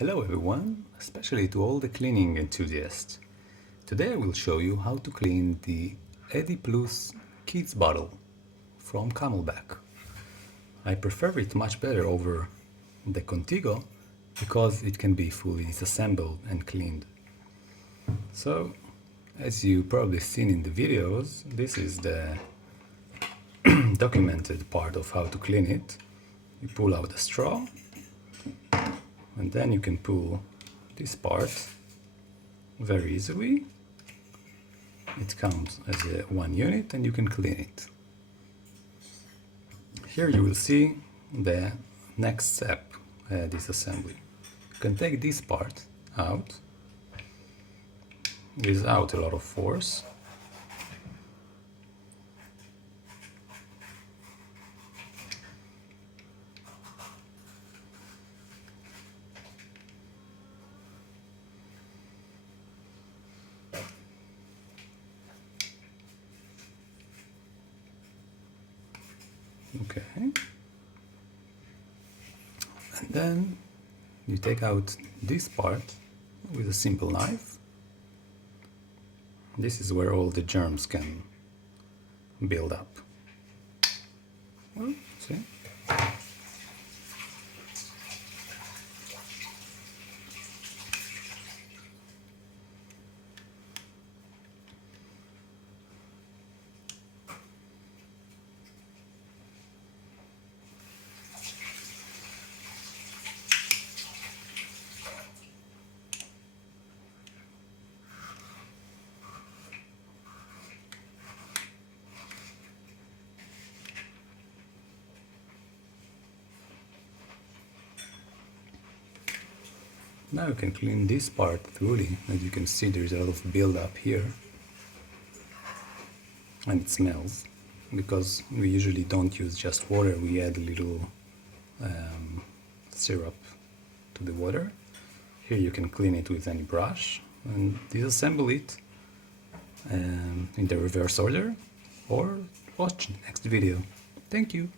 Hello everyone, especially to all the cleaning enthusiasts. Today I will show you how to clean the Eddy Plus Kids bottle from Camelbak. I prefer it much better over the Contigo because it can be fully disassembled and cleaned. So, as you probably seen in the videos, this is the documented part of how to clean it. You pull out the straw, and then you can pull this part very easily. It comes as one unit and you can clean it. Here you will see the next step, disassembly. You can take this part out without a lot of force. Okay, and then you take out this part with a simple knife. This is where all the germs can build up. Well, see? Now you can clean this part thoroughly. As you can see, there's a lot of build-up here, and it smells because we usually don't use just water. We add a little syrup to the water. Here you can clean it with any brush and disassemble it in the reverse order, or watch the next video. Thank you.